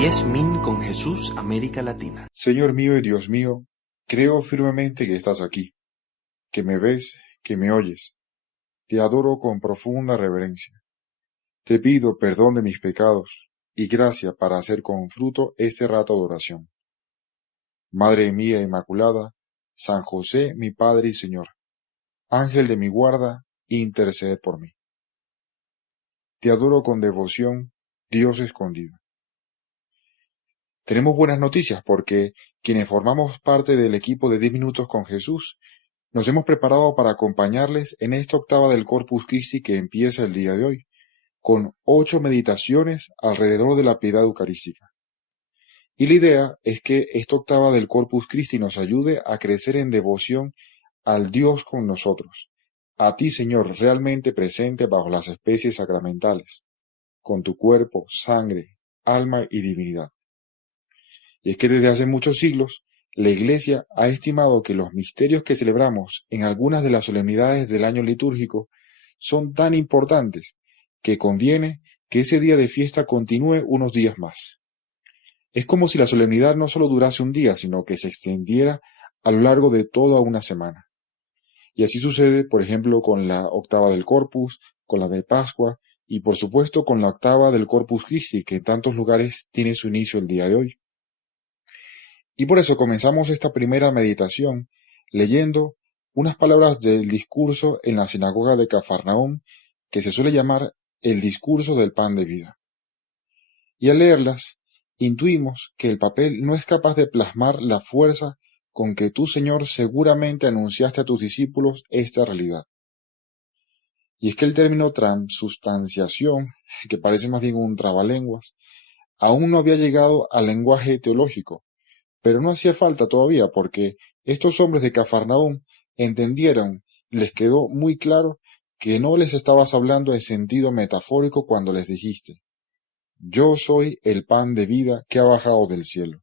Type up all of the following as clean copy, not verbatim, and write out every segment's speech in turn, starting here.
Yesmin con Jesús, América Latina. Señor mío y Dios mío, creo firmemente que estás aquí, que me ves, que me oyes. Te adoro con profunda reverencia. Te pido perdón de mis pecados y gracia para hacer con fruto este rato de oración. Madre mía Inmaculada, San José, mi Padre y Señor, Ángel de mi guarda, intercede por mí. Te adoro con devoción, Dios escondido. Tenemos buenas noticias porque quienes formamos parte del equipo de 10 minutos con Jesús, nos hemos preparado para acompañarles en esta octava del Corpus Christi que empieza el día de hoy, con 8 meditaciones alrededor de la piedad eucarística. Y la idea es que esta octava del Corpus Christi nos ayude a crecer en devoción al Dios con nosotros, a ti, Señor, realmente presente bajo las especies sacramentales, con tu cuerpo, sangre, alma y divinidad. Y es que desde hace muchos siglos, la Iglesia ha estimado que los misterios que celebramos en algunas de las solemnidades del año litúrgico son tan importantes que conviene que ese día de fiesta continúe unos días más. Es como si la solemnidad no solo durase un día, sino que se extendiera a lo largo de toda una semana. Y así sucede, por ejemplo, con la octava del Corpus, con la de Pascua y, por supuesto, con la octava del Corpus Christi, que en tantos lugares tiene su inicio el día de hoy. Y por eso comenzamos esta primera meditación leyendo unas palabras del discurso en la sinagoga de Cafarnaúm, que se suele llamar el discurso del pan de vida. Y al leerlas, intuimos que el papel no es capaz de plasmar la fuerza con que tú, Señor, seguramente anunciaste a tus discípulos esta realidad. Y es que el término transubstanciación, que parece más bien un trabalenguas, aún no había llegado al lenguaje teológico, pero no hacía falta todavía porque estos hombres de Cafarnaúm entendieron, les quedó muy claro que no les estabas hablando en sentido metafórico cuando les dijiste: yo soy el pan de vida que ha bajado del cielo.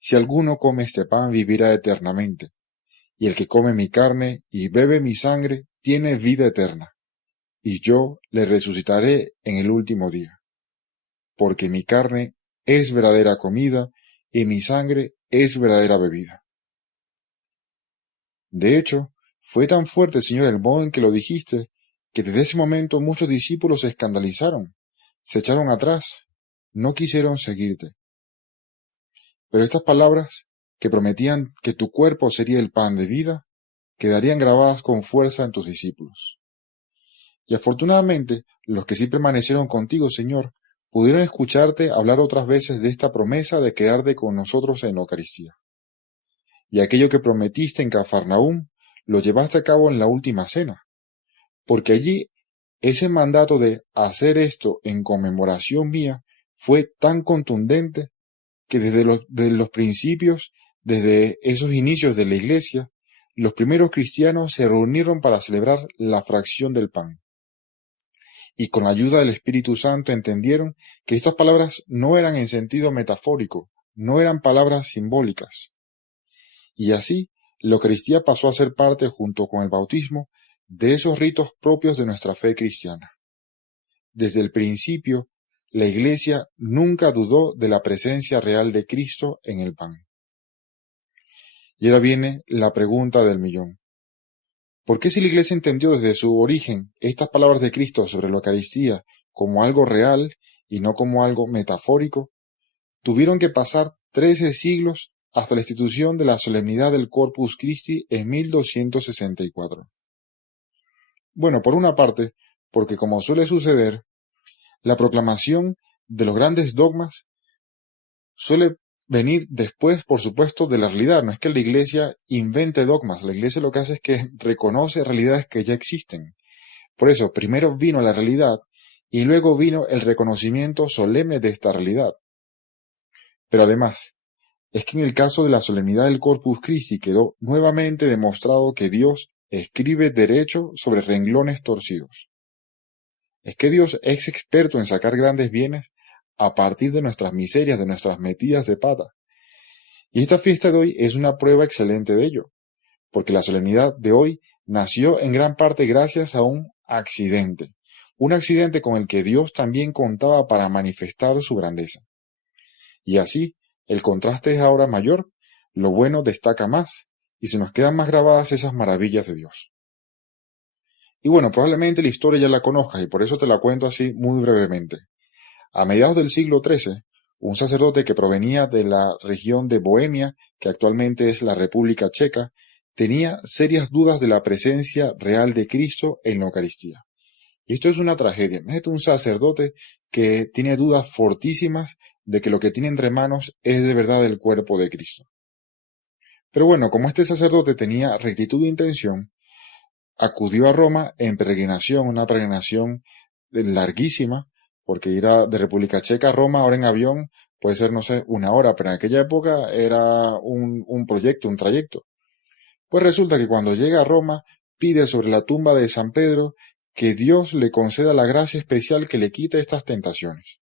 Si alguno come este pan vivirá eternamente, y el que come mi carne y bebe mi sangre tiene vida eterna, y yo le resucitaré en el último día. Porque mi carne es verdadera comida y mi sangre es verdadera bebida. De hecho, fue tan fuerte, Señor, el modo en que lo dijiste, que desde ese momento muchos discípulos se escandalizaron, se echaron atrás, no quisieron seguirte. Pero estas palabras, que prometían que tu cuerpo sería el pan de vida, quedarían grabadas con fuerza en tus discípulos. Y afortunadamente, los que sí permanecieron contigo, Señor, pudieron escucharte hablar otras veces de esta promesa de quedarte con nosotros en la Eucaristía. Y aquello que prometiste en Cafarnaúm, lo llevaste a cabo en la última cena, porque allí ese mandato de hacer esto en conmemoración mía fue tan contundente que desde los principios, desde esos inicios de la Iglesia, los primeros cristianos se reunieron para celebrar la fracción del pan. Y con la ayuda del Espíritu Santo entendieron que estas palabras no eran en sentido metafórico, no eran palabras simbólicas. Y así, la Eucaristía pasó a ser parte, junto con el bautismo, de esos ritos propios de nuestra fe cristiana. Desde el principio, la Iglesia nunca dudó de la presencia real de Cristo en el pan. Y ahora viene la pregunta del millón. ¿Por qué si la Iglesia entendió desde su origen estas palabras de Cristo sobre la Eucaristía como algo real y no como algo metafórico, tuvieron que pasar 13 siglos hasta la institución de la solemnidad del Corpus Christi en 1264? Bueno, por una parte, porque como suele suceder, la proclamación de los grandes dogmas suele venir después, por supuesto, de la realidad. No es que la Iglesia invente dogmas, la Iglesia lo que hace es que reconoce realidades que ya existen. Por eso, primero vino la realidad y luego vino el reconocimiento solemne de esta realidad. Pero además, es que en el caso de la solemnidad del Corpus Christi quedó nuevamente demostrado que Dios escribe derecho sobre renglones torcidos. Es que Dios es experto en sacar grandes bienes a partir de nuestras miserias, de nuestras metidas de pata. Y esta fiesta de hoy es una prueba excelente de ello, porque la solemnidad de hoy nació en gran parte gracias a un accidente con el que Dios también contaba para manifestar su grandeza. Y así, el contraste es ahora mayor, lo bueno destaca más, y se nos quedan más grabadas esas maravillas de Dios. Y bueno, probablemente la historia ya la conozcas y por eso te la cuento así muy brevemente. A mediados del siglo XIII, un sacerdote que provenía de la región de Bohemia, que actualmente es la República Checa, tenía serias dudas de la presencia real de Cristo en la Eucaristía. Y esto es una tragedia. Imagínate un sacerdote que tiene dudas fortísimas de que lo que tiene entre manos es de verdad el cuerpo de Cristo. Pero bueno, como este sacerdote tenía rectitud de intención, acudió a Roma en peregrinación, una peregrinación larguísima, porque ir de República Checa a Roma ahora en avión puede ser, no sé, una hora, pero en aquella época era un proyecto, un trayecto. Pues resulta que cuando llega a Roma, pide sobre la tumba de San Pedro que Dios le conceda la gracia especial que le quite estas tentaciones.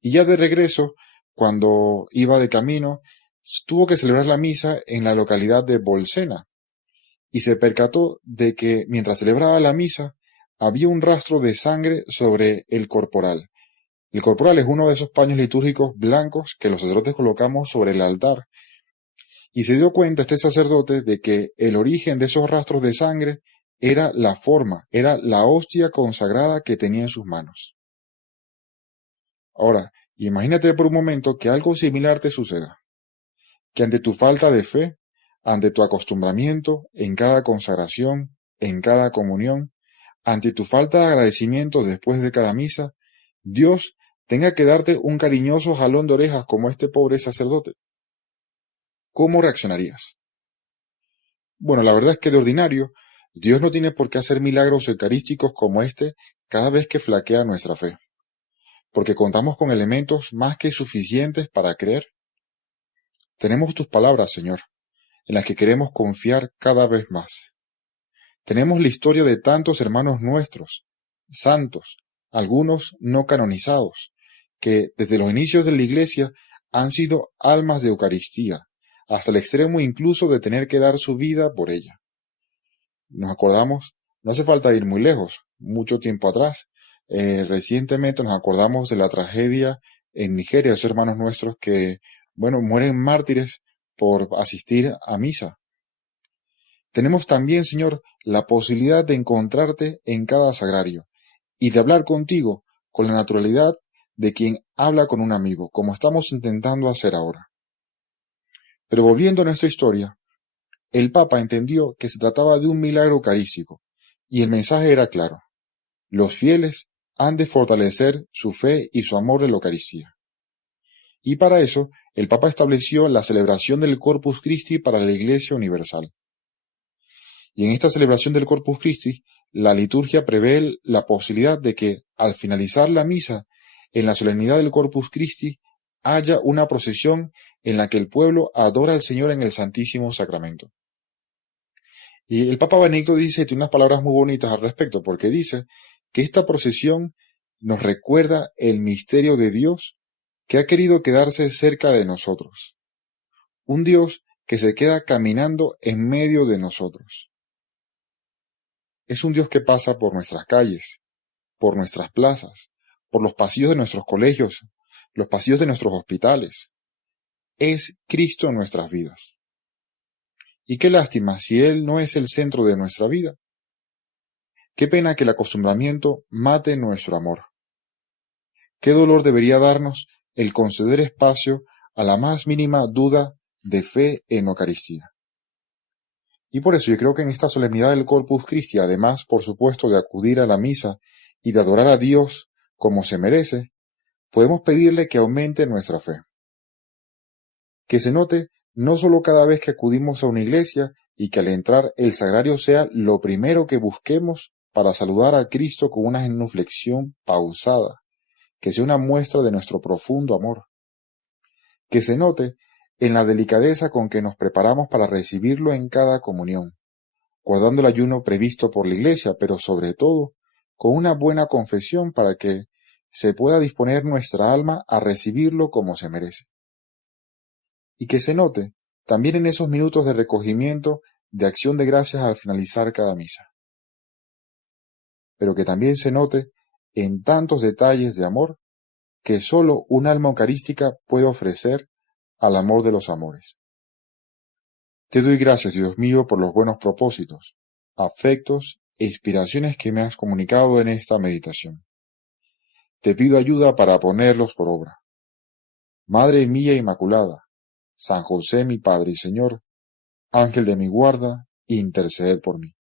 Y ya de regreso, cuando iba de camino, tuvo que celebrar la misa en la localidad de Bolsena, y se percató de que mientras celebraba la misa había un rastro de sangre sobre el corporal. El corporal es uno de esos paños litúrgicos blancos que los sacerdotes colocamos sobre el altar. Y se dio cuenta este sacerdote de que el origen de esos rastros de sangre era la forma, era la hostia consagrada que tenía en sus manos. Ahora, imagínate por un momento que algo similar te suceda, que ante tu falta de fe, ante tu acostumbramiento en cada consagración, en cada comunión, ante tu falta de agradecimiento después de cada misa, Dios tenga que darte un cariñoso jalón de orejas como este pobre sacerdote. ¿Cómo reaccionarías? Bueno, la verdad es que de ordinario, Dios no tiene por qué hacer milagros eucarísticos como este cada vez que flaquea nuestra fe, porque contamos con elementos más que suficientes para creer. Tenemos tus palabras, Señor, en las que queremos confiar cada vez más. Tenemos la historia de tantos hermanos nuestros, santos, algunos no canonizados, que desde los inicios de la Iglesia han sido almas de Eucaristía, hasta el extremo incluso de tener que dar su vida por ella. Nos acordamos, no hace falta ir muy lejos, mucho tiempo atrás. Recientemente nos acordamos de la tragedia en Nigeria, de esos hermanos nuestros que, bueno, mueren mártires por asistir a misa. Tenemos también, Señor, la posibilidad de encontrarte en cada sagrario y de hablar contigo con la naturalidad de quien habla con un amigo, como estamos intentando hacer ahora. Pero volviendo a nuestra historia, el Papa entendió que se trataba de un milagro eucarístico y el mensaje era claro. Los fieles han de fortalecer su fe y su amor en la Eucaristía. Y para eso, el Papa estableció la celebración del Corpus Christi para la Iglesia Universal. Y en esta celebración del Corpus Christi, la liturgia prevé la posibilidad de que, al finalizar la misa, en la solemnidad del Corpus Christi, haya una procesión en la que el pueblo adora al Señor en el Santísimo Sacramento. Y el Papa Benedicto dice, tiene unas palabras muy bonitas al respecto, porque dice que esta procesión nos recuerda el misterio de Dios que ha querido quedarse cerca de nosotros. Un Dios que se queda caminando en medio de nosotros. Es un Dios que pasa por nuestras calles, por nuestras plazas, por los pasillos de nuestros colegios, los pasillos de nuestros hospitales. Es Cristo en nuestras vidas. Y qué lástima si Él no es el centro de nuestra vida. Qué pena que el acostumbramiento mate nuestro amor. Qué dolor debería darnos el conceder espacio a la más mínima duda de fe en Eucaristía. Y por eso yo creo que en esta solemnidad del Corpus Christi, además, por supuesto, de acudir a la misa y de adorar a Dios como se merece, podemos pedirle que aumente nuestra fe. Que se note no solo cada vez que acudimos a una iglesia y que al entrar el sagrario sea lo primero que busquemos para saludar a Cristo con una genuflexión pausada, que sea una muestra de nuestro profundo amor. Que se note en la delicadeza con que nos preparamos para recibirlo en cada comunión, guardando el ayuno previsto por la Iglesia, pero sobre todo con una buena confesión para que se pueda disponer nuestra alma a recibirlo como se merece. Y que se note también en esos minutos de recogimiento, de acción de gracias al finalizar cada misa. Pero que también se note en tantos detalles de amor que sólo un alma eucarística puede ofrecer al amor de los amores. Te doy gracias, Dios mío, por los buenos propósitos, afectos e inspiraciones que me has comunicado en esta meditación. Te pido ayuda para ponerlos por obra. Madre mía Inmaculada, San José mi Padre y Señor, Ángel de mi guarda, interceded por mí.